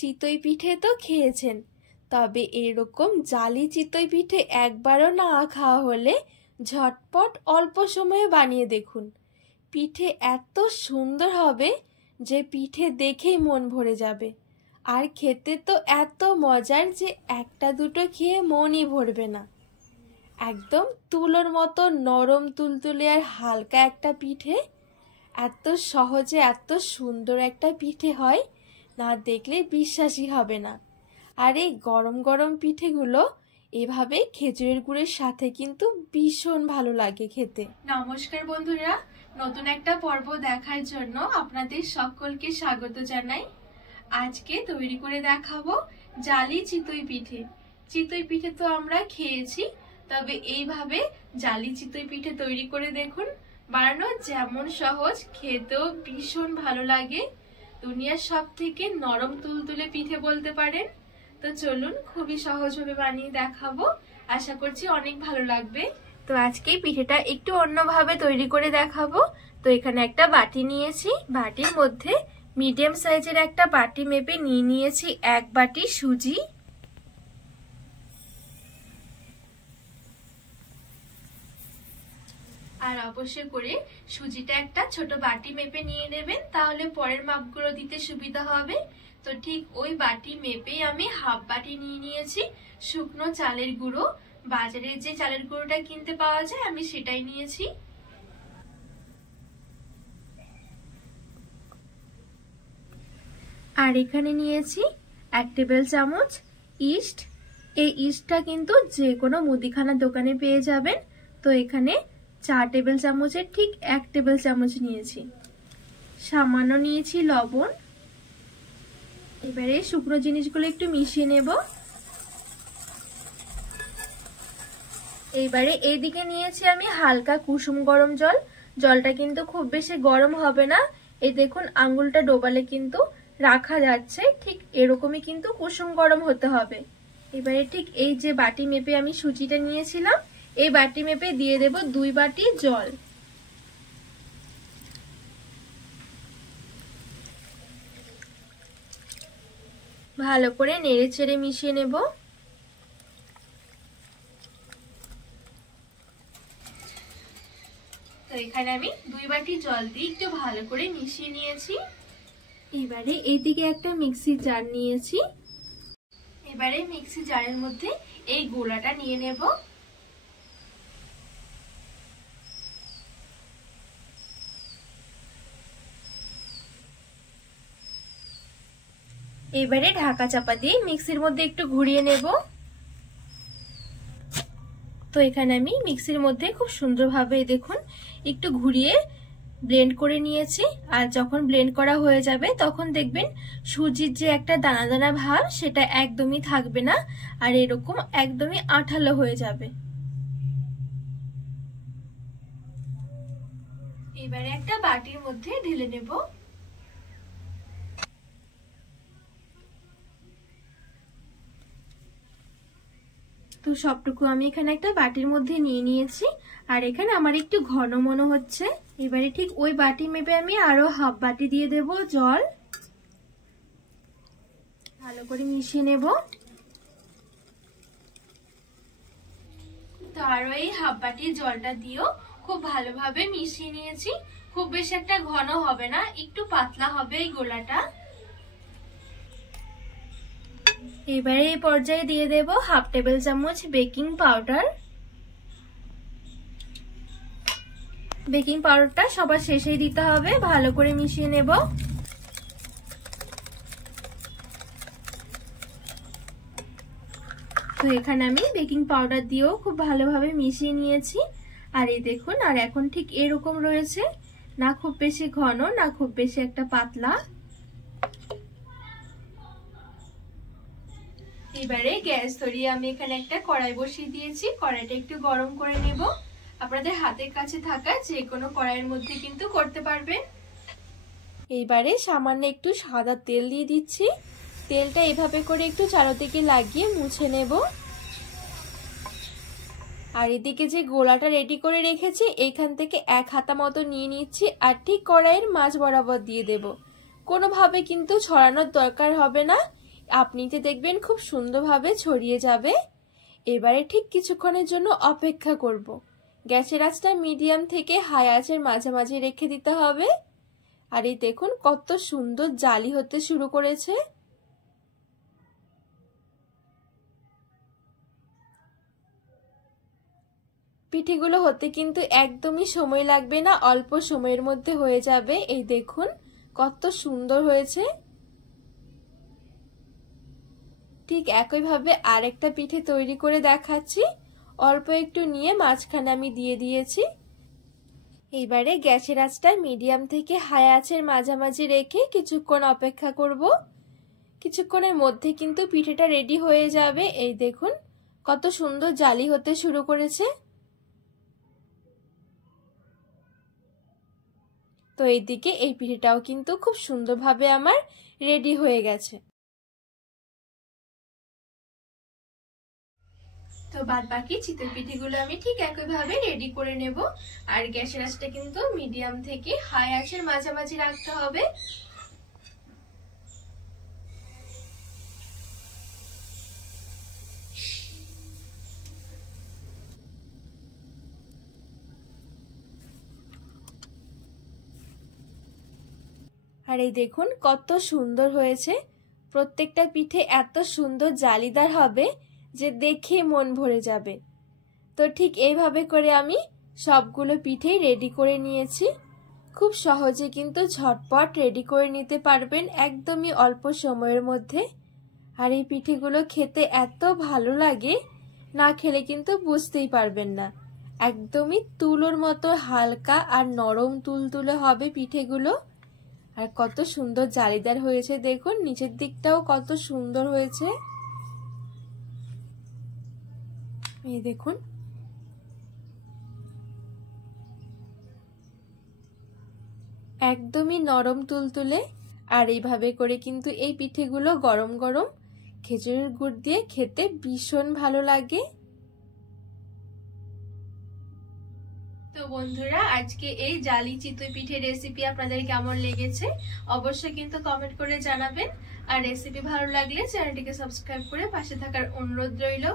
চিতই পিঠে তো খেয়েছেন, তবে এরকম জালি চিতই পিঠে একবারও না খাওয়া হলে ঝটপট অল্প সময়ে বানিয়ে দেখুন। পিঠে এত সুন্দর হবে যে পিঠে দেখেই মন ভরে যাবে, আর খেতে তো এত মজার যে একটা দুটো খেয়ে মনই ভরবে না। একদম তুলোর মতো নরম তুলতুলে আর হালকা একটা পিঠে, এত সহজে এত সুন্দর একটা পিঠে হয় না দেখলে বিশ্বাসই হবে না। আর এই গরম গরম পিঠেগুলো এভাবে খেজুরের গুড়ের সাথে কিন্তু ভীষণ ভালো লাগে খেতে। নমস্কার বন্ধুরা, নতুন একটা পর্ব দেখার জন্য আপনাদের সকলকে স্বাগত জানাই। আজকে তৈরি করে দেখাবো জালি চিতই পিঠে। চিতই পিঠে তো আমরা খেয়েছি, তবে এইভাবে জালি চিতই পিঠে তৈরি করে দেখুন। বানানো যেমন সহজ, খেতেও ভীষণ ভালো লাগে। দুনিয়ার সব থেকে নরম তুলতুলে পিঠে বলতে পারেন। তো চলুন খুবই সহজভাবে বানিয়ে দেখাবো, আশা করছি অনেক ভালো লাগবে। তো আজকে পিঠেটা একটু অন্যভাবে তৈরি করে দেখাবো। তো এখানে একটা বাটি নিয়েছি, বাটির মধ্যে মিডিয়াম সাইজের একটা বাটি মেপে নিয়ে নিয়েছি 1 বাটি সুজি। আর অবশ্যই করে সুজিটা একটা ছোট বাটি মেপে নিয়ে নেবেন, তাহলে পরের মাপগুলো দিতে সুবিধা হবে। তো ঠিক ওই বাটি মেপেই আমি হাফ বাটি নিয়ে নিয়েছি শুকনো চালের গুঁড়ো। বাজারে যে চালের গুঁড়োটা কিনতে পাওয়া যায় আমি সেটাই নিয়েছি। আর এখানে নিয়েছি 1 টেবিল চামচ ইস্ট। এই ইস্টটা কিন্তু যে কোনো মুদিখানার দোকানে পেয়ে যাবেন। তো এখানে 4 টেবিল চামচের ঠিক 1 টেবিল চামচ নিয়েছি। সামান্য নিয়েছি লবণ। এবারে শুকনো জিনিসগুলো একটু মিশিয়ে নেব। এইবারে এইদিকে নিয়েছি আমি হালকা কুসুম গরম জল। জলটা কিন্তু খুব বেশি গরম হবে না, এই দেখুন আঙ্গুলটা ডোবালে কিন্তু রাখা যাচ্ছে, ঠিক এরকমই কিন্তু কুসুম গরম হতে হবে। এবারে ঠিক এই যে বাটি মেপে আমি সুজিটা নিয়েছিলাম, এই বাটি মেপে দিয়ে দেব 2 বাটি জল। ভালো করে নেড়ে চেড়ে মিশিয়ে নেব। তো এখানে আমি 2 বাটি জল দিয়ে একটু ভালো করে মিশিয়ে নিয়েছি। এবারে এইদিকে একটা মিক্সি জার নিয়েছি। এবারে মিক্সি জারের মধ্যে এই গোলাটা নিয়ে নেব। এবারে ঢাকা চাপা দিয়ে মিক্সির মধ্যে একটু ঘুরিয়ে নেব। তো এখানে আমি মিক্সির মধ্যে খুব সুন্দরভাবে দেখুন একটু ঘুরিয়ে ব্লেন্ড করে নিয়েছি। আর যখন ব্লেন্ড করা হয়ে যাবে তখন দেখবেন সুজির যে একটা দানা দানা ভাব সেটা একদমই থাকবে না, আর এরকম একদমই আঠালো হয়ে যাবে। এবারে একটা বাটির মধ্যে ঢেলে নেব। তো সবটুকু আমি এখানে একটা বাটির মধ্যে নিয়ে নিয়েছি। আর এখানে আমার একটু ঘন মনে হচ্ছে। এবারে ঠিক ওই বাটি মেপে আমি আরো হাফ বাটি দিয়ে দেব জল। ভালো করে মিশিয়ে নেব। তো আরো এই হাফ বাটি জলটা দিয়েও খুব ভালোভাবে মিশিয়ে নিয়েছি। খুব বেশি একটা ঘন হবে না, একটু পাতলা হবে এই গোলাটা। এবারে এই পর্যায়ে দিয়ে দেব হাফ টেবিল চামচ বেকিং পাউডার। বেকিং পাউডারটা সবার শেষেই দিতে হবে। ভালো করে মিশিয়ে নেব। তো এখানে আমি বেকিং পাউডার দিয়েও খুব ভালোভাবে মিশিয়ে নিয়েছি। আর এই দেখুন, আর এখন ঠিক এরকম রয়েছে, না খুব বেশি ঘন না খুব বেশি একটা পাতলা। এবারে গ্যাস ধরিয়ে আমি এখানে একটা কড়াই বসিয়ে দিয়েছি। কড়াইটা একটু গরম করে নেব। আপনাদের হাতের কাছে থাকা যে কোনো কড়াইয়ের মধ্যে কিন্তু করতে পারবেন। এইবারে সামান্য একটু সাদা তেল দিয়ে দিচ্ছি। তেলটা এভাবে করে একটু চারদিকে লাগিয়ে মুছে নেব। আর এদিকে যে গোলাটা রেডি করে রেখেছি এখান থেকে 1 হাতা মতো নিয়ে নিচ্ছি, আর ঠিক কড়াইয়ের মাঝ বরাবর দিয়ে দেব। কোনোভাবে কিন্তু ছড়ানোর দরকার হবে না। আপনিতে দেখবেন খুব সুন্দরভাবে ছড়িয়ে যাবে। এবারে ঠিক কিছুক্ষণের জন্য অপেক্ষা করব। গ্যাসের আঁচটা মিডিয়াম থেকে হাই আঁচের মাঝামাঝি রেখে দিতে হবে। আর এই দেখুন কত সুন্দর জালি হতে শুরু করেছে। পিঠেগুলো হতে কিন্তু একদমই সময় লাগবে না, অল্প সময়ের মধ্যে হয়ে যাবে। এই দেখুন কত সুন্দর হয়েছে। ঠিক একইভাবে আরেকটা পিঠে তৈরি করে দেখাচ্ছি। অল্প একটু নিয়ে মাঝখানে আমি দিয়ে দিয়েছি। এইবারে গ্যাসের আঁচটা মিডিয়াম থেকে হাই আঁচের মাঝামাঝি রেখে কিছুক্ষণ অপেক্ষা করব। কিছুক্ষণের মধ্যে কিন্তু পিঠেটা রেডি হয়ে যাবে। এই দেখুন কত সুন্দর জালি হতে শুরু করেছে। তো এইদিকে এই পিঠেটাও কিন্তু খুব সুন্দরভাবে আমার রেডি হয়ে গেছে। তো বাদ বাকি চিতই পিঠেগুলো আমি ঠিক একইভাবে রেডি করে নেব। আর গ্যাসের আঁচটা কিন্তু মিডিয়াম থেকে হাই আঁচের মাঝামাঝি রাখতে হবে। আর এই দেখুন কত সুন্দর হয়েছে। প্রত্যেকটা পিঠে এত সুন্দর জালিদার হবে যে দেখে মন ভরে যাবে। তো ঠিক এইভাবে করে আমি সবগুলো পিঠেই রেডি করে নিয়েছি। খুব সহজে কিন্তু ঝটপট রেডি করে নিতে পারবেন একদমই অল্প সময়ের মধ্যে। আর এই পিঠেগুলো খেতে এত ভালো লাগে, না খেলে কিন্তু বুঝতেই পারবেন না। একদমই তুলোর মতো হালকা আর নরম তুলতুলে হবে পিঠেগুলো। আর কত সুন্দর জালিদার হয়েছে দেখুন, নিচের দিকটাও কত সুন্দর হয়েছে। এই দেখুন একদমই নরম তুলতুলে। আর এইভাবে করে কিন্তু এই পিঠেগুলো গরম গরম খেজুরের গুড় দিয়ে খেতে ভীষণ ভালো লাগে। তো বন্ধুরা, আজকে এই জালি চিতই পিঠে রেসিপি আপনাদের কেমন লেগেছে অবশ্যই কিন্তু কমেন্ট করে জানাবেন। আর রেসিপি ভালো লাগলে চ্যানেলটিকে সাবস্ক্রাইব করে পাশে থাকার অনুরোধ রইল।